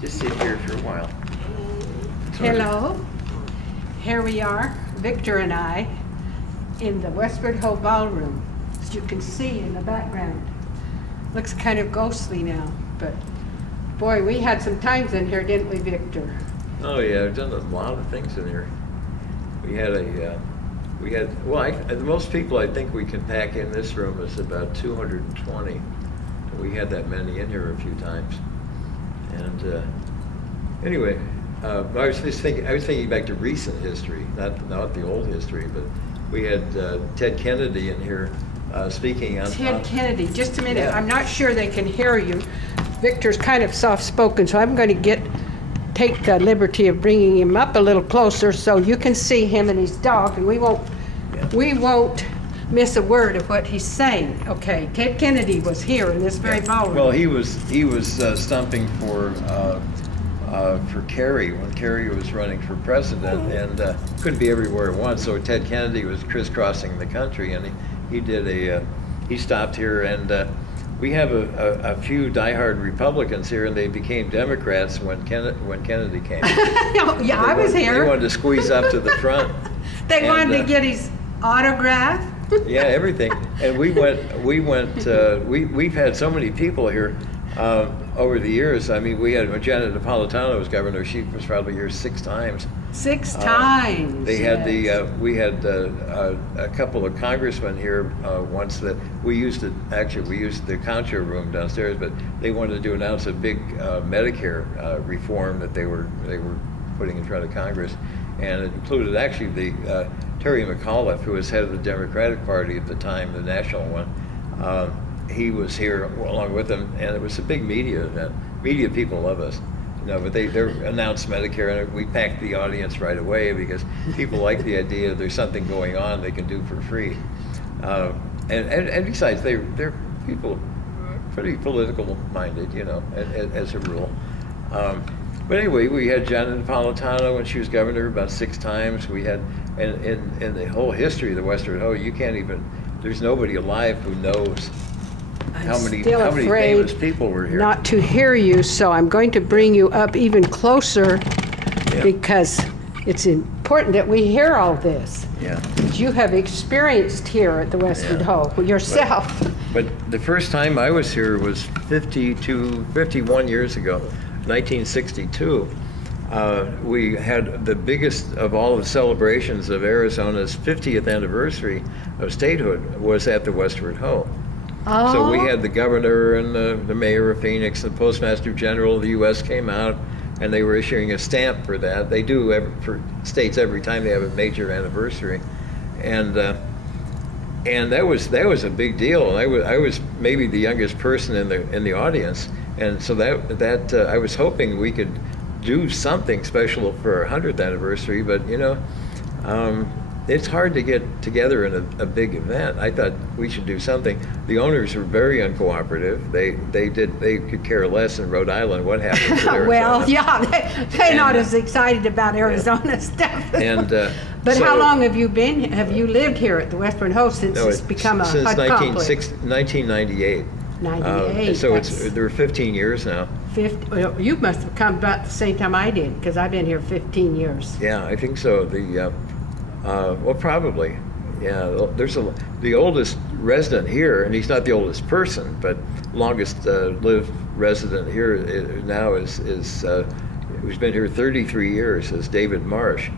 Just sit here for a while. Hello. Here we are, Victor and I, in the Westward Ho ballroom, as you can see in the background. Looks kind of ghostly now, but boy, we had some times in here, didn't we, Victor? Oh yeah, I've done a lot of things in here. The most people I think we can pack in this room is about 220. We had that many in here a few times. And anyway, I was thinking back to recent history, not the old history, but we had Ted Kennedy in here speaking on... Ted Kennedy, just a minute. Yeah. I'm not sure they can hear you. Victor's kind of soft-spoken, so I'm going to take the liberty of bringing him up a little closer so you can see him and his dog, and we won't miss a word of what he's saying. Okay, Ted Kennedy was here in this very ballroom. Well, he was stumping for Kerry when Kerry was running for president, and couldn't be everywhere at once. So Ted Kennedy was crisscrossing the country, and he stopped here, and we have a few diehard Republicans here, and they became Democrats when Kennedy came. Yeah, I was here. They wanted to squeeze up to the front. They wanted to get his autograph. Yeah, everything. And we've had so many people here over the years. I mean, we had, when Janet Napolitano was governor, she was probably here 6 times. 6 times. They had we had a couple of congressmen here once that we used the Concho room downstairs, but they wanted to announce a big Medicare reform that they were putting in front of Congress, and it included actually the Terry McAuliffe, who was head of the Democratic Party at the time, the national one. He was here along with them, and it was a big media event. Media people love us. But they announced Medicare, and we packed the audience right away because people like the idea there's something going on they can do for free. And besides, they're people pretty political minded, as a rule. But anyway, we had Janet Napolitano when she was governor about 6 times. We had, in the whole history of the Westward Ho, there's nobody alive who knows how many famous people were here. Not to hear you, so I'm going to bring you up even closer because it's important that we hear all this. Yeah. That you have experienced here at the Westward Ho yourself. But the first time I was here was 51 years ago, 1962. We had the biggest of all the celebrations of Arizona's 50th anniversary of statehood was at the Westward Ho. Oh. So we had the governor and the mayor of Phoenix, the postmaster general of the U.S. came out, and they were issuing a stamp for that. They do for states every time they have a major anniversary, and that was a big deal. I was maybe the youngest person in the audience, and so that I was hoping we could do something special for our 100th anniversary, but it's hard to get together in a big event. I thought we should do something. The owners were very uncooperative. They could care less in Rhode Island what happened to Arizona. Well, yeah, they're not as excited about Arizona stuff. And but how long have you lived here at the Westward Ho since it's become a hot conflict? Since 1998. 98. So there were 15 years now. Well, you must have come about the same time I did, because I've been here 15 years. Yeah, I think so. Well, probably. Yeah, there's the oldest resident here, and he's not the oldest person, but longest lived resident here now is who's been here 33 years, is David Marsh.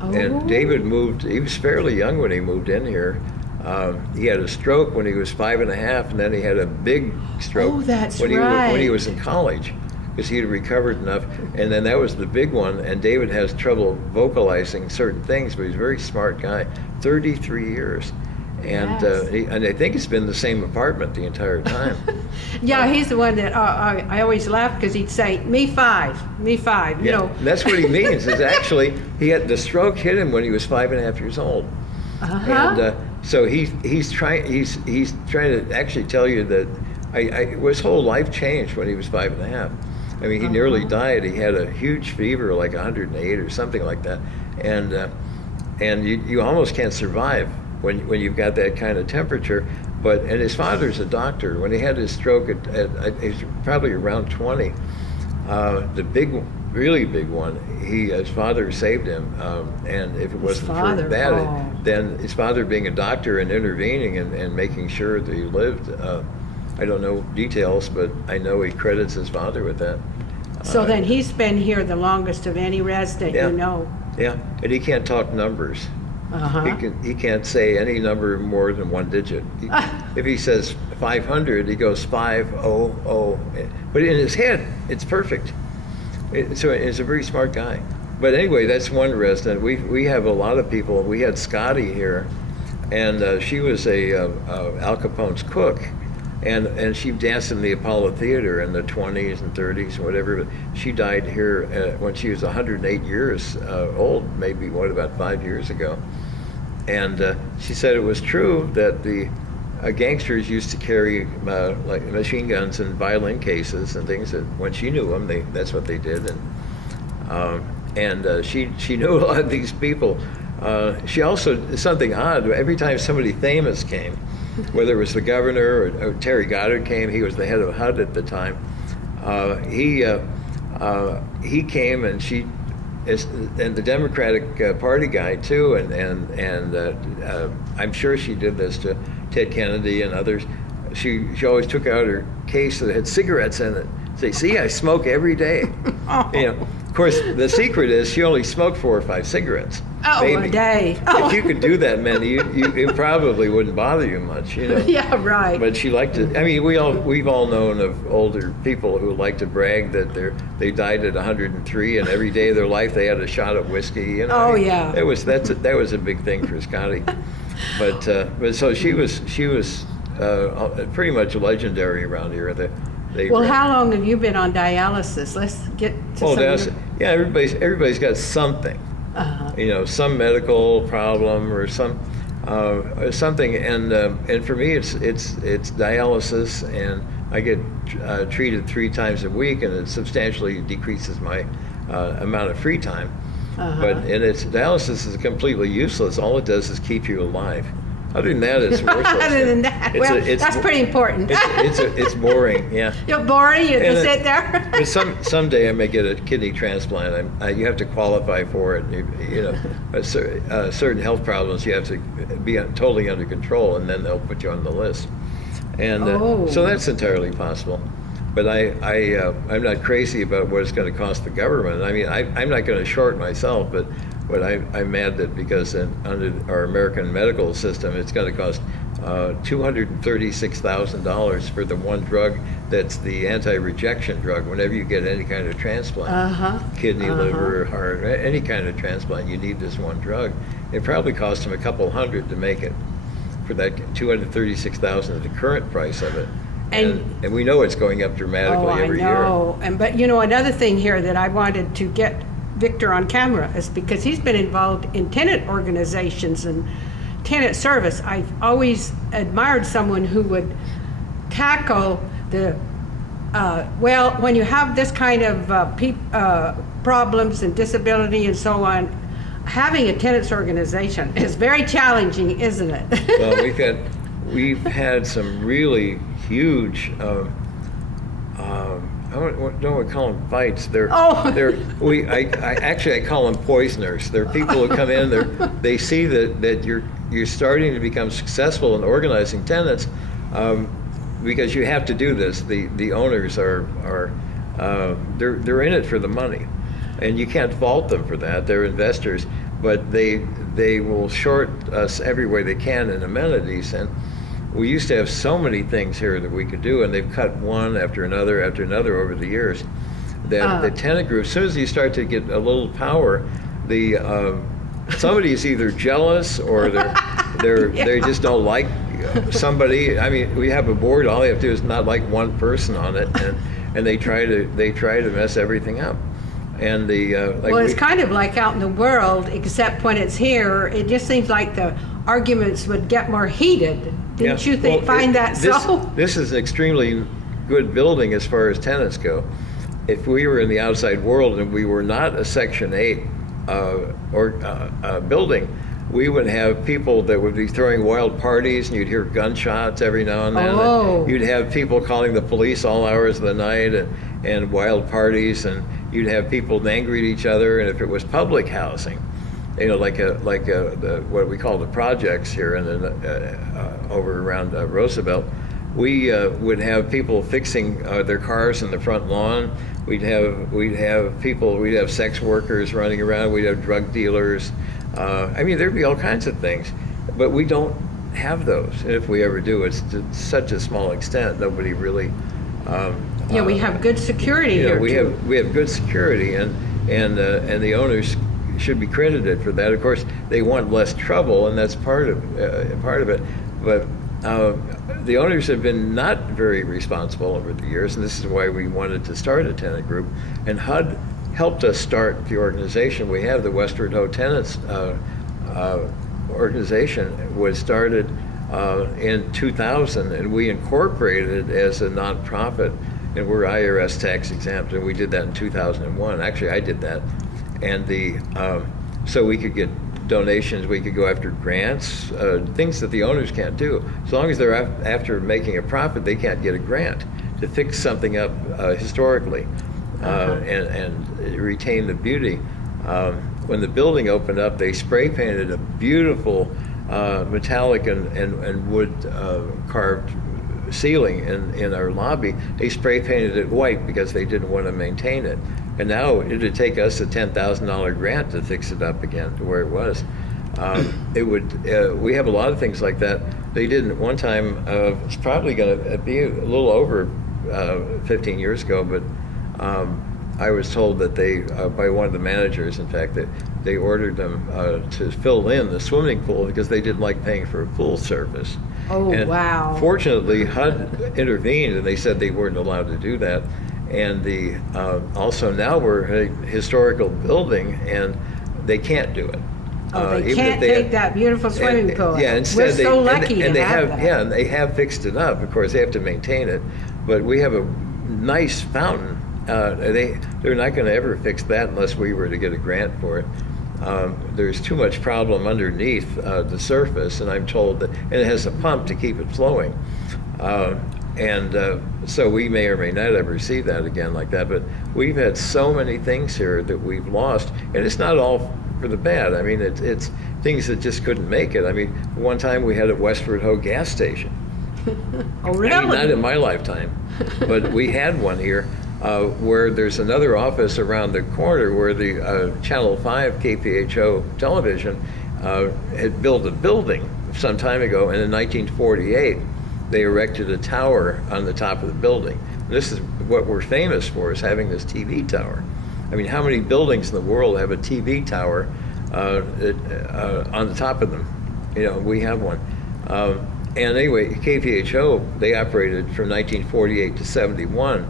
Oh. And David he was fairly young when he moved in here. He had a stroke when he was 5 and a half, and then he had a big stroke when he was in college, because he had recovered enough, and then that was the big one. And David has trouble vocalizing certain things, but he's a very smart guy. 33 years, and yes. And I think it's been the same apartment the entire time. Yeah, he's the one that I always laugh because he'd say, "Me five," Yeah, that's what he means. Is actually the stroke hit him when he was 5 and a half years old. And so he's trying to actually tell you that his whole life changed when he was 5 and a half. I mean, he nearly died. He had a huge fever, like 108 or something like that, and you almost can't survive when you've got that kind of temperature. And his father's a doctor. When he had his stroke, he was probably around 20. The big, really big one, his father saved him, and if it wasn't for that, then his father being a doctor and intervening and making sure that he lived. I don't know details, but I know he credits his father with that. So then he's been here the longest of any resident you know. Yeah, and he can't talk numbers. He can't say any number more than one digit. If he says 500, he goes 500. But in his head, it's perfect. So he's a very smart guy. But anyway, that's one resident. We have a lot of people. We had Scotty here, and she was Al Capone's cook. And she danced in the Apollo Theater in the 20s and 30s, whatever. But she died here when she was 108 years old, maybe, about 5 years ago. And she said it was true that the gangsters used to carry like machine guns and violin cases and things that when she knew them, that's what they did. And she knew a lot of these people. She also, something odd, every time somebody famous came, whether it was the governor or Terry Goddard came, he was the head of HUD at the time. He came, and and the Democratic Party guy too, and I'm sure she did this to Ted Kennedy and others. She always took out her case that had cigarettes in it. Say, see, I smoke every day. Of course, the secret is she only smoked 4 or 5 cigarettes. A day. If you could do that many, it probably wouldn't bother you much, Yeah, right. But she liked to. I mean, we've all known of older people who like to brag that they died at 103, and every day of their life they had a shot of whiskey. Oh yeah. That was a big thing for Scotty. But so she was pretty much legendary around here. Well, how long have you been on dialysis? Let's get to yeah, everybody's got something. Some medical problem or something, and for me it's dialysis, and I get treated 3 times a week, and it substantially decreases my amount of free time. Dialysis is completely useless. All it does is keep you alive. Other than that, it's worthless. Other than that, that's pretty important. It's boring, yeah. You're boring. You have to sit there. But someday I may get a kidney transplant. You have to qualify for it. Certain health problems you have to be totally under control, and then they'll put you on the list. And so that's entirely possible. But I'm not crazy about what it's going to cost the government. I mean, I'm not going to short myself, but I'm mad that because under our American medical system, it's going to cost $236,000 for the one drug that's the anti-rejection drug. Whenever you get any kind of transplant, kidney, liver, heart, any kind of transplant, you need this one drug. It probably cost them a couple hundred to make it for that $236,000 at the current price of it. And we know it's going up dramatically every year. But another thing here that I wanted to get Victor on camera is because he's been involved in tenant organizations and tenant service. I've always admired someone who would tackle the when you have this kind of problems and disability and so on, having a tenants organization is very challenging, isn't it? Well, we've had some really huge I don't want to call them fights. I call them poisoners. They're people who come in. They see that you're starting to become successful in organizing tenants because you have to do this. The owners are they're in it for the money, and you can't fault them for that. They're investors, but they will short us every way they can in amenities. And we used to have so many things here that we could do, and they've cut one after another over the years. The tenant group, as soon as you start to get a little power, somebody's either jealous or they just don't like somebody. I mean, we have a board. All they have to do is not like one person on it, and they try to mess everything up. And it's kind of like out in the world, except when it's here, it just seems like the arguments would get more heated. Didn't you find that so? This is an extremely good building as far as tenants go. If we were in the outside world and we were not a Section 8 building, we would have people that would be throwing wild parties, and you'd hear gunshots every now and then. Oh. And you'd have people calling the police all hours of the night, and wild parties, and you'd have people angry at each other. And if it was public housing, you know, what we call the projects here over around Roosevelt, we would have people fixing their cars in the front lawn. We'd have sex workers running around. We'd have drug dealers. I mean, there'd be all kinds of things, but we don't have those. And if we ever do, it's to such a small extent. Nobody really. We have good security you know, here we too. have we have good security, and the owners should be credited for that. Of course, they want less trouble, and that's part of it. But the owners have been not very responsible over the years, and this is why we wanted to start a tenant group. And HUD helped us start the organization. We have the Westward Ho Tenants organization was started in 2000, and we incorporated it as a nonprofit, and we're IRS tax exempt, and we did that in 2001. Actually, I did that, and so we could get donations, we could go after grants, things that the owners can't do. As long as they're after making a profit, they can't get a grant to fix something up historically and retain the beauty. When the building opened up, they spray painted a beautiful metallic and wood carved ceiling in our lobby. They spray painted it white because they didn't want to maintain it. And now it'd take us a $10,000 grant to fix it up again to where it was. We have a lot of things like that. They didn't one time. It's probably going to be a little over 15 years ago, but I was told that by one of the managers, in fact, that they ordered them to fill in the swimming pool because they didn't like paying for a pool service. Oh, and wow. Fortunately, HUD intervened, and they said they weren't allowed to do that. And also now we're a historical building, and they can't do it. Oh, they can't take that beautiful swimming pool. Yeah, instead we're so lucky and to they have that. Yeah, and they have fixed it up. Of course, they have to maintain it, but we have a nice fountain. They're not going to ever fix that unless we were to get a grant for it. There's too much problem underneath the surface, and I'm told that, and it has a pump to keep it flowing. So we may or may not ever see that again like that, but we've had so many things here that we've lost, and it's not all for the bad. I mean, it's things that just couldn't make it. I mean, one time we had a Westward Ho gas station. Oh, really? I mean, not in my lifetime, but we had one here where there's another office around the corner where the Channel 5 KPHO television had built a building some time ago, and in 1948, they erected a tower on the top of the building. And this is what we're famous for, is having this TV tower. I mean, how many buildings in the world have a TV tower on the top of them? You know, we have one. And anyway, KPHO, they operated from 1948 to 71.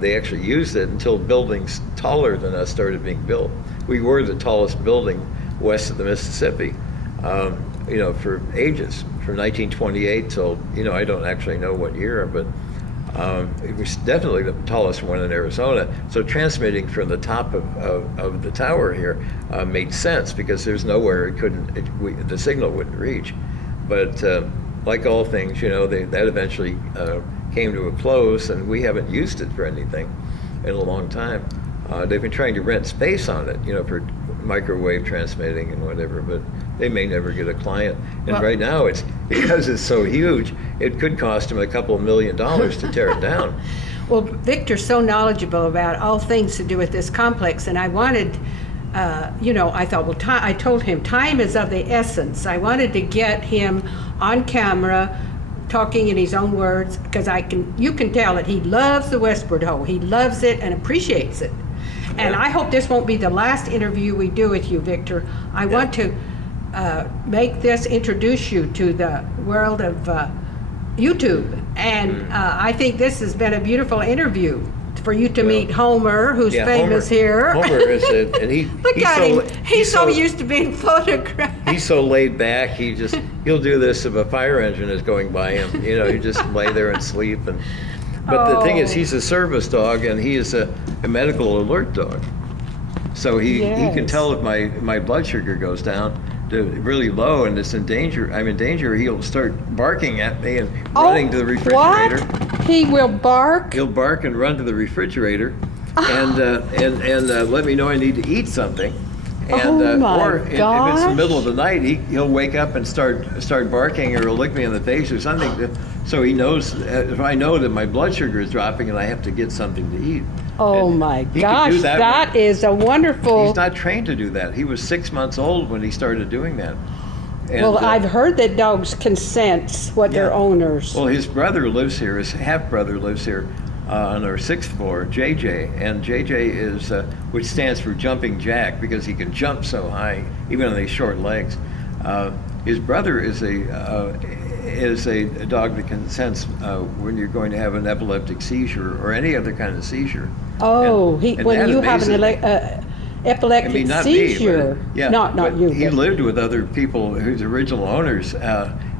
They actually used it until buildings taller than us started being built. We were the tallest building west of the Mississippi, for ages, from 1928 till, I don't actually know what year, but it was definitely the tallest one in Arizona. So transmitting from the top of the tower here made sense, because there's nowhere the signal wouldn't reach. But like all things, that eventually came to a close, and we haven't used it for anything in a long time. They've been trying to rent space on it, for microwave transmitting and whatever, but they may never get a client. And right now, because it's so huge, it could cost them a couple $1 million to tear it down. Well, Victor's so knowledgeable about all things to do with this complex, and I wanted, I thought, I told him time is of the essence. I wanted to get him on camera talking in his own words, because you can tell that he loves the Westward Ho. He loves it and appreciates it. And I hope this won't be the last interview we do with you, Victor. I want to introduce you to the world of YouTube. And I think this has been a beautiful interview for you to meet Homer, who's famous here. Homer is it, and Look at him. He's so used to being photographed. He's so laid back. He'll do this if a fire engine is going by him. He just lay there and sleep. But the thing is, he's a service dog, and he is a medical alert dog. So he can tell if my blood sugar goes down really low and it's in danger, I'm in danger, he'll start barking at me and running to the refrigerator. What? He will bark? He'll bark and run to the refrigerator and let me know I need to eat something. And Oh my or if it's the gosh. middle of the night, he'll wake up and start barking, or he'll lick me in the face or something. So he knows, if I know that my blood sugar is dropping and I have to get something to eat. Oh And my he could do gosh, that is a wonderful. He's not trained to do that. He was 6 months old when he started doing that. And, Well, I've heard that dogs can sense what their Yeah. owners. Well, his brother lives here. His half brother lives here on our 6th floor, JJ, and JJ is, which stands for jumping jack, because he can jump so high, even on these short legs. His brother is a dog that can sense when you're going to have an epileptic seizure or any other kind of seizure. Oh, And when that you have an amazes me. epileptic not seizure. me, but, yeah, not but you. He but- lived with other people whose original owners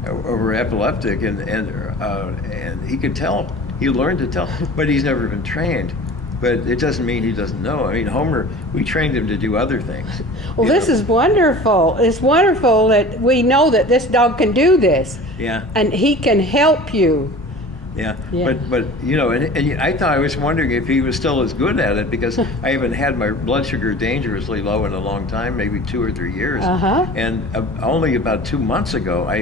were epileptic, and he could tell. He learned to tell, but he's never been trained. But it doesn't mean he doesn't know. I mean, Homer, we trained him to do other things. Well, you this know. is wonderful. It's wonderful that we know that this dog can do this, Yeah, and he can help you. yeah. Yeah. But you know, and I was wondering if he was still as good at it, because I haven't had my blood sugar dangerously low in a long time, maybe 2 or 3 years. Uh-huh. And only about 2 months ago, I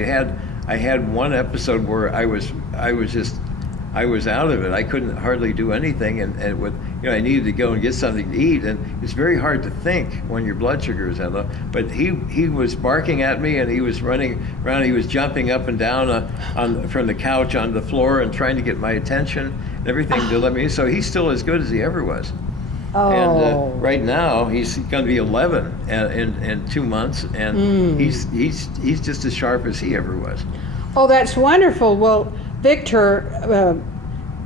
had one episode where I was out of it. I couldn't hardly do anything, and with, you know, I needed to go and get something to eat, and it's very hard to think when your blood sugar is that low. But he was barking at me, and he was running around. He was jumping up and down from the couch on the floor and trying to get my attention and everything to let me. So he's still as good as he ever was. Oh, And right now he's going to be 11 in 2 months, and he's just as sharp as he ever was. oh, that's wonderful. Well, Victor,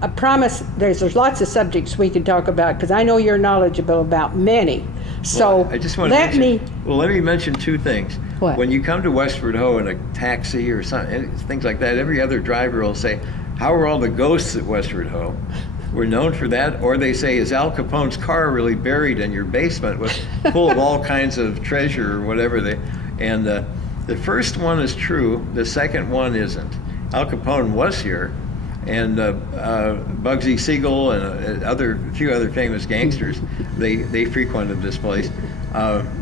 I promise there's lots of subjects we can talk about, because I know you're knowledgeable about many. So Well, I just want to let me. let me mention 2 things. What? When you come to Westward Ho in a taxi or something, things like that, every other driver will say, "How are all the ghosts at Westward Ho?" We're known for that. Or they say, "Is Al Capone's car really buried in your basement full of all kinds of treasure," or whatever they. And the first one is true. The second one isn't. Al Capone was here, and Bugsy Siegel and a few other famous gangsters, they frequented this place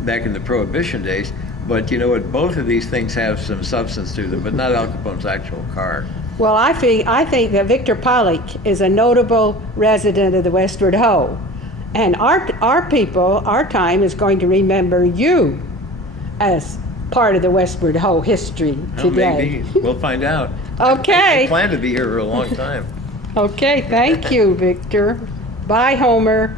back in the Prohibition days. But you know what? Both of these things have some substance to them, but not Al Capone's actual car. Well, I think that Victor Pawlak is a notable resident of the Westward Ho, and our people, our time is going to remember you as part of the Westward Ho history Well, today. maybe. We'll find out. Okay. I plan to be here for a long time. Okay, thank you, Victor. Bye, Homer.